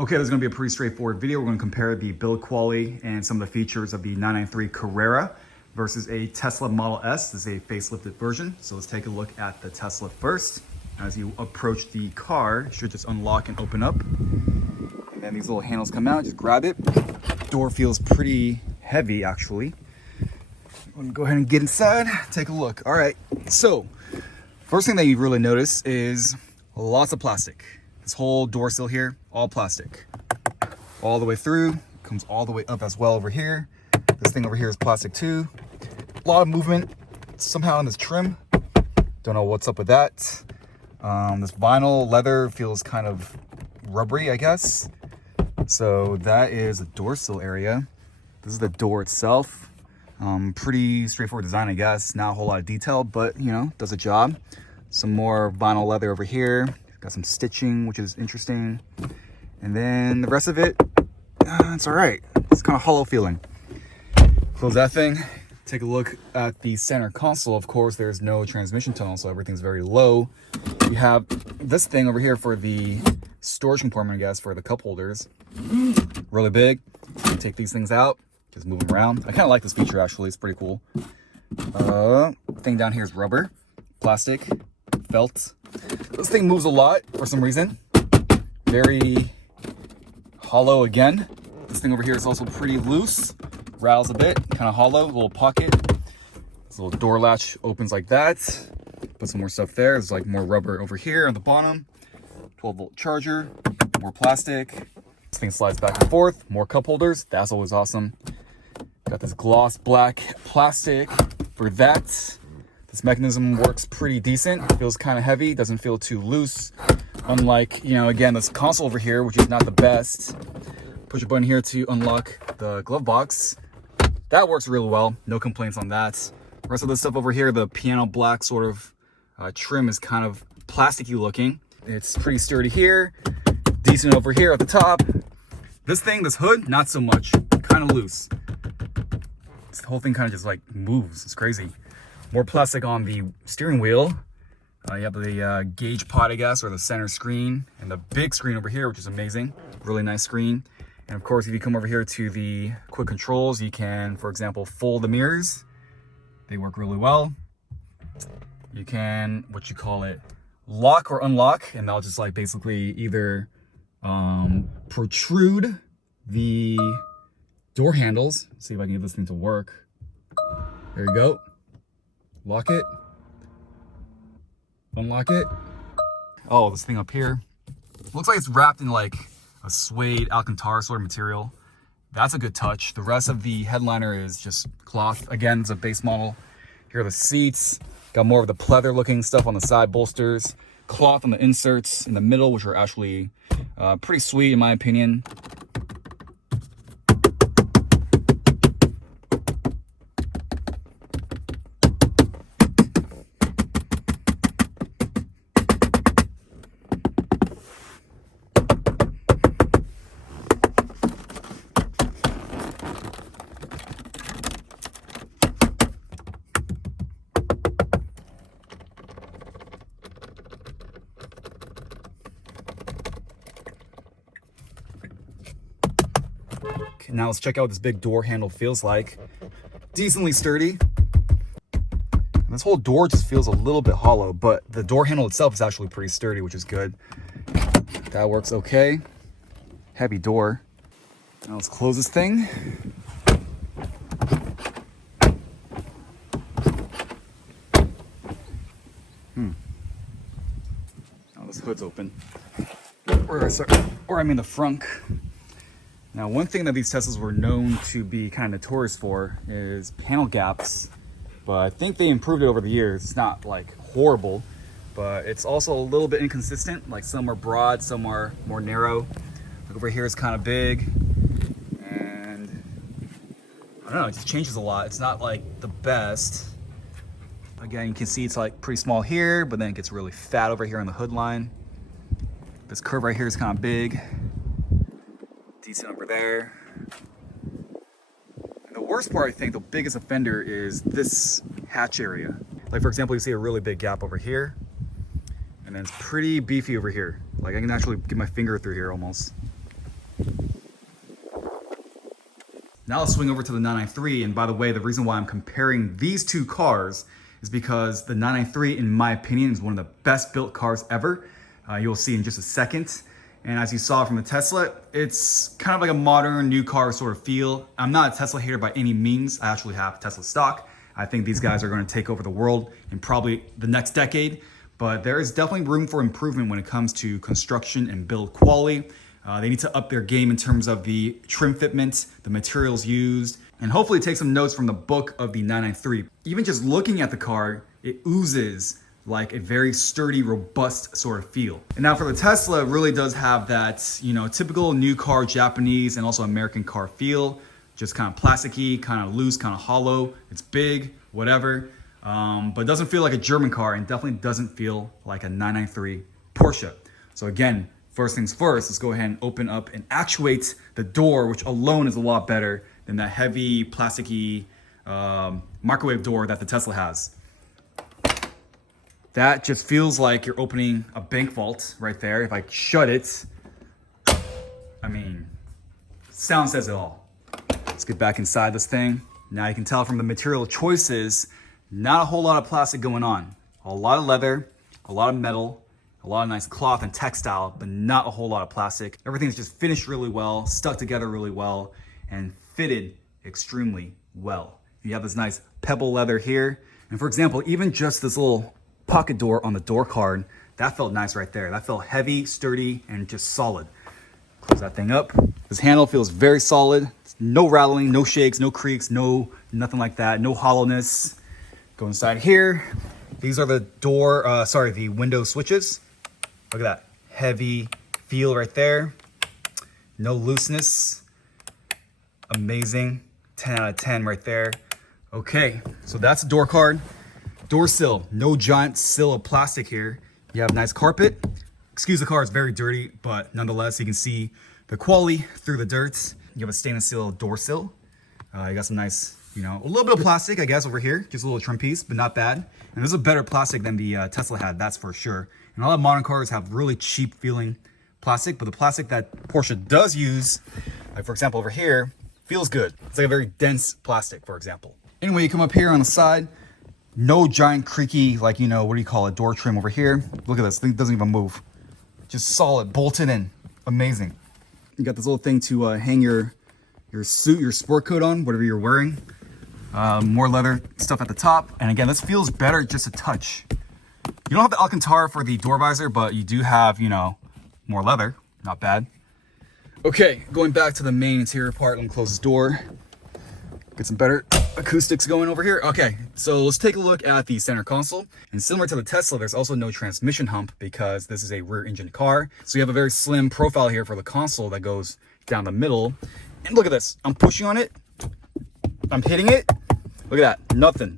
Okay, this is going to be a pretty straightforward video. We're going to compare the build quality and some of the features of the 993 Carrera versus a Tesla Model S. This is a facelifted version. So let's take a look at the Tesla first. As you approach the car, it should just unlock and open up. And then these little handles come out, just grab it. Door feels pretty heavy, actually. I'm going to go ahead and get inside, take a look. All right, so first thing that you really notice is lots of plastic. This whole door sill here, all plastic. All the way through, comes all the way up as well over here. This thing over here is plastic too. A lot of movement somehow in this trim. Don't know what's up with that. This vinyl leather feels kind of rubbery, I guess. So that is the door sill area. This is the door itself. Pretty straightforward design, I guess. Not a whole lot of detail, but you know, does a job. Some more vinyl leather over here. Got some stitching, which is interesting. And then the rest of it, it's all right. It's kind of hollow feeling. Close that thing. Take a look at the center console. Of course, there's no transmission tunnel, so everything's very low. You have this thing over here for the storage compartment, I guess, for the cup holders. Really big. You take these things out, just move them around. I kind of like this feature, actually. It's pretty cool. Thing down here is rubber, plastic, felt. This thing moves a lot for some reason. Very hollow again. This thing over here is also pretty loose. Rattles a bit, kind of hollow, little pocket. This little door latch opens like that. Put some more stuff there. There's like more rubber over here on the bottom. 12-volt charger, more plastic. This thing slides back and forth. More cup holders. That's always awesome. Got this gloss black plastic for that. This mechanism works pretty decent. Feels kind of heavy, doesn't feel too loose. Unlike, you know, again, this console over here, which is not the best. Push a button here to unlock the glove box. That works really well. No complaints on that. The rest of the stuff over here, the piano black sort of trim is kind of plasticky looking. It's pretty sturdy here. Decent over here at the top. This thing, this hood, not so much. Kind of loose. This whole thing kind of just like moves. It's crazy. More plastic on the steering wheel. You have the gauge pod, I guess, or the center screen, and the big screen over here, which is amazing. Really nice screen. And of course, if you come over here to the quick controls, you can, for example, fold the mirrors. They work really well. You can, what you call it, lock or unlock, and that'll just like basically either protrude the door handles. Let's see if I can get this thing to work. There you go. Lock it, unlock it. Oh, this thing up here. Looks like it's wrapped in like a suede Alcantara sort of material. That's a good touch. The rest of the headliner is just cloth. Again, it's a base model. Here are the seats. Got more of the pleather looking stuff on the side bolsters. Cloth on the inserts in the middle, which are actually pretty sweet in my opinion. Okay, now let's check out what this big door handle feels like. Decently sturdy. And this whole door just feels a little bit hollow, but the door handle itself is actually pretty sturdy, which is good. That works okay. Heavy door. Now let's close this thing. Now this hood's open. Or I mean the frunk. Now, one thing that these Teslas were known to be kind of notorious for is panel gaps, but I think they improved it over the years. It's not like horrible, but it's also a little bit inconsistent. Like some are broad, some are more narrow. Like over here is kind of big, and I don't know, it just changes a lot. It's not like the best. Again, you can see it's like pretty small here, but then it gets really fat over here on the hood line. This curve right here is kind of big. Decent over there. And the worst part, I think, the biggest offender is this hatch area. Like for example, you see a really big gap over here, and then it's pretty beefy over here. Like I can actually get my finger through here almost. Now let's swing over to the 993. And by the way, the reason why I'm comparing these two cars is because the 993, in my opinion, is one of the best built cars ever. You'll see in just a second. And as you saw from the Tesla, it's kind of like a modern new car sort of feel. I'm not a Tesla hater by any means. I actually have Tesla stock. I think these guys are going to take over the world in probably the next decade. But there is definitely room for improvement when it comes to construction and build quality. They need to up their game in terms of the trim fitment, the materials used, and hopefully take some notes from the book of the 993. Even just looking at the car, it oozes like a very sturdy, robust sort of feel. And now for the Tesla, it really does have that, you know, typical new car Japanese and also American car feel. Just kind of plasticky, kind of loose, kind of hollow. It's big, whatever. But it doesn't feel like a German car and definitely doesn't feel like a 993 Porsche. So again, first things first, let's go ahead and open up and actuate the door, which alone is a lot better than that heavy, plasticky microwave door that the Tesla has. That just feels like you're opening a bank vault right there. If I shut it, I mean, sound says it all. Let's get back inside this thing. Now you can tell from the material choices, not a whole lot of plastic going on. A lot of leather, a lot of metal, a lot of nice cloth and textile, but not a whole lot of plastic. Everything's just finished really well, stuck together really well, and fitted extremely well. You have this nice pebble leather here. And for example, even just this little pocket door on the door card, that felt nice right there. That felt heavy, sturdy, and just solid. Close that thing up. This handle feels very solid. No rattling, no shakes, no creaks, nothing like that. No hollowness. Go inside here. These are the the window switches. Look at that heavy feel right there. No looseness. Amazing. 10 out of 10 right there. Okay, so that's the door card. Door sill, no giant sill of plastic here. You have nice carpet. Excuse the car, it's very dirty, but nonetheless, you can see the quality through the dirt. You have a stainless steel door sill. You got some nice, you know, a little bit of plastic, I guess, over here. Just a little trim piece, but not bad. And this is a better plastic than the Tesla had, that's for sure. And a lot of modern cars have really cheap feeling plastic, but the plastic that Porsche does use, like for example over here, feels good. It's like a very dense plastic, for example. Anyway, you come up here on the side, no giant creaky, like, you know, what do you call it, door trim over here. Look at this, thing doesn't even move. Just solid, bolted in, amazing. You got this little thing to hang your suit, your sport coat on, whatever you're wearing. More leather stuff at the top. And again, this feels better just a touch. You don't have the Alcantara for the door visor, but you do have, you know, more leather, not bad. Okay, going back to the main interior part, let me close this door. Get some better acoustics going over here. Okay, so let's take a look at the center console. And similar to the Tesla, there's also no transmission hump because this is a rear engine car. So you have a very slim profile here for the console that goes down the middle. And look at this, I'm pushing on it. I'm hitting it. Look at that, nothing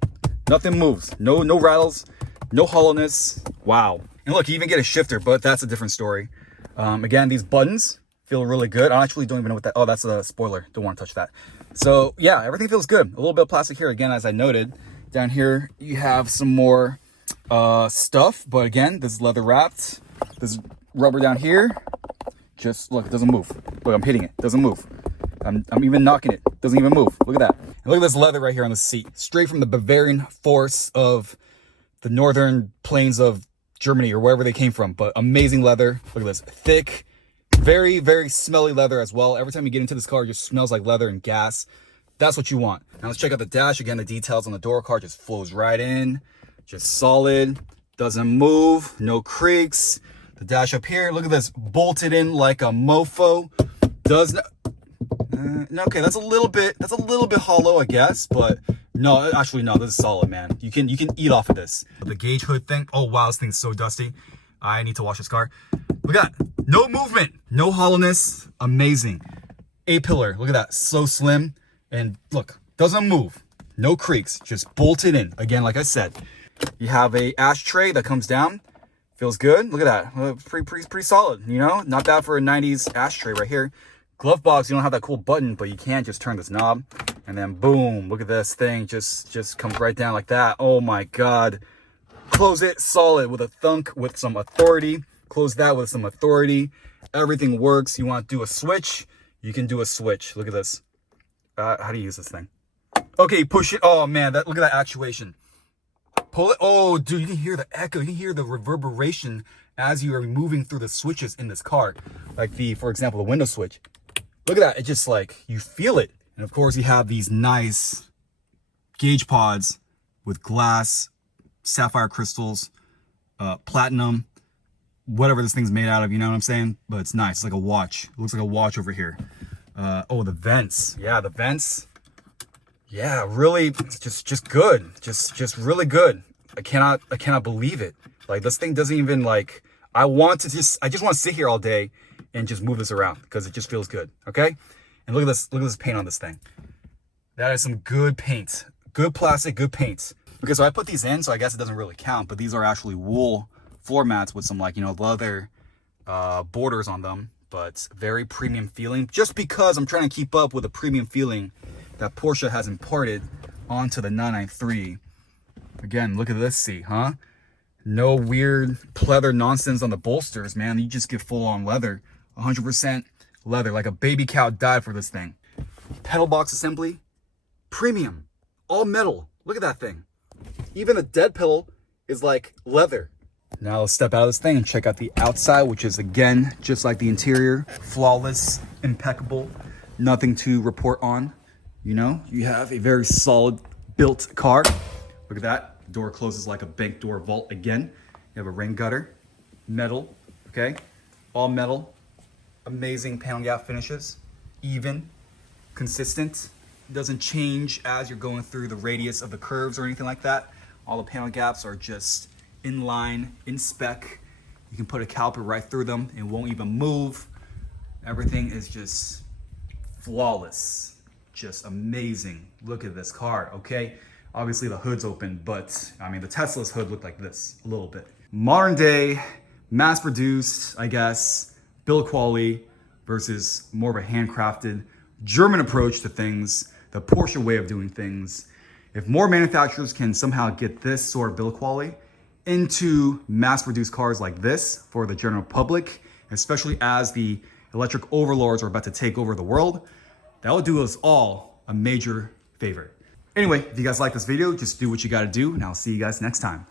moves. No rattles, no hollowness. Wow. And look, you even get a shifter, but that's a different story. Again, these buttons feel really good. I actually don't even know what that, oh, that's a spoiler. Don't want to touch that. So yeah, everything feels good. A little bit of plastic here, again, as I noted. Down here, you have some more stuff, but again, this is leather wrapped. This rubber down here, just look, it doesn't move. Look, I'm hitting it, doesn't move. I'm even knocking it, doesn't even move. Look at that. And look at this leather right here on the seat, straight from the Bavarian forests of the northern plains of Germany or wherever they came from, but amazing leather. Look at this, thick, very, very smelly leather as well. Every time you get into this car, it just smells like leather and gas. That's what you want. Now let's check out the dash. Again, the details on the door card just flows right in. Just solid, doesn't move, no creaks. The dash up here, look at this, bolted in like a mofo. Does not, okay, that's a little bit hollow, I guess, but no, actually no, this is solid, man. You can eat off of this. The gauge hood thing, oh wow, this thing's so dusty. I need to wash this car. Look at that, no movement, no hollowness, amazing. A-pillar, look at that, so slim, and look, doesn't move, no creaks, just bolted in. Again, like I said, you have a ashtray that comes down, feels good. Look at that, pretty solid, you know, not bad for a 90s ashtray right here. Glove box, you don't have that cool button, but you can just turn this knob, and then boom, look at this thing, just comes right down like that. Oh my God. Close it solid with a thunk, with some authority. Close that with some authority. Everything works. You want to do a switch, you can do a switch. Look at this. How do you use this thing? Okay, push it. Oh man, look at that actuation. Pull it. Oh, dude, you can hear the echo. You can hear the reverberation as you are moving through the switches in this car. Like for example, the window switch. Look at that. It's just like, you feel it. And of course, you have these nice gauge pods with glass, sapphire crystals, platinum, whatever this thing's made out of, you know what I'm saying? But it's nice. It's like a watch. It looks like a watch over here. Oh, the vents. Yeah, the vents. Yeah, really, just good. Just really good. I cannot believe it. Like, this thing doesn't even, like, I just want to sit here all day and just move this around because it just feels good. Okay? And look at this paint on this thing. That is some good paint. Good plastic, good paint. Okay, so I put these in, so I guess it doesn't really count, but these are actually wool floor mats with some, like, you know, leather borders on them, but very premium feeling, just because I'm trying to keep up with the premium feeling that Porsche has imparted onto the 993. Again, look at this seat, huh? No weird pleather nonsense on the bolsters, man. You just get full-on leather. 100% leather, like a baby cow died for this thing. Pedal box assembly, premium, all metal. Look at that thing. Even the dead pedal is like leather. Now let's step out of this thing and check out the outside, which is, again, just like the interior. Flawless, impeccable, nothing to report on. You know, you have a very solid built car. Look at that. The door closes like a bank door vault again. You have a rain gutter, metal, okay? All metal. Amazing panel gap finishes. Even, consistent. Doesn't change as you're going through the radius of the curves or anything like that. All the panel gaps are just in line, in spec. You can put a caliper right through them. It won't even move. Everything is just flawless. Just amazing. Look at this car, okay? Obviously the hood's open, but I mean, the Tesla's hood looked like this a little bit. Modern day, mass produced, I guess, build quality versus more of a handcrafted German approach to things, the Porsche way of doing things. If more manufacturers can somehow get this sort of build quality into mass produced cars like this for the general public, especially as the electric overlords are about to take over the world, that will do us all a major favor. Anyway, if you guys like this video, just do what you gotta do, and I'll see you guys next time.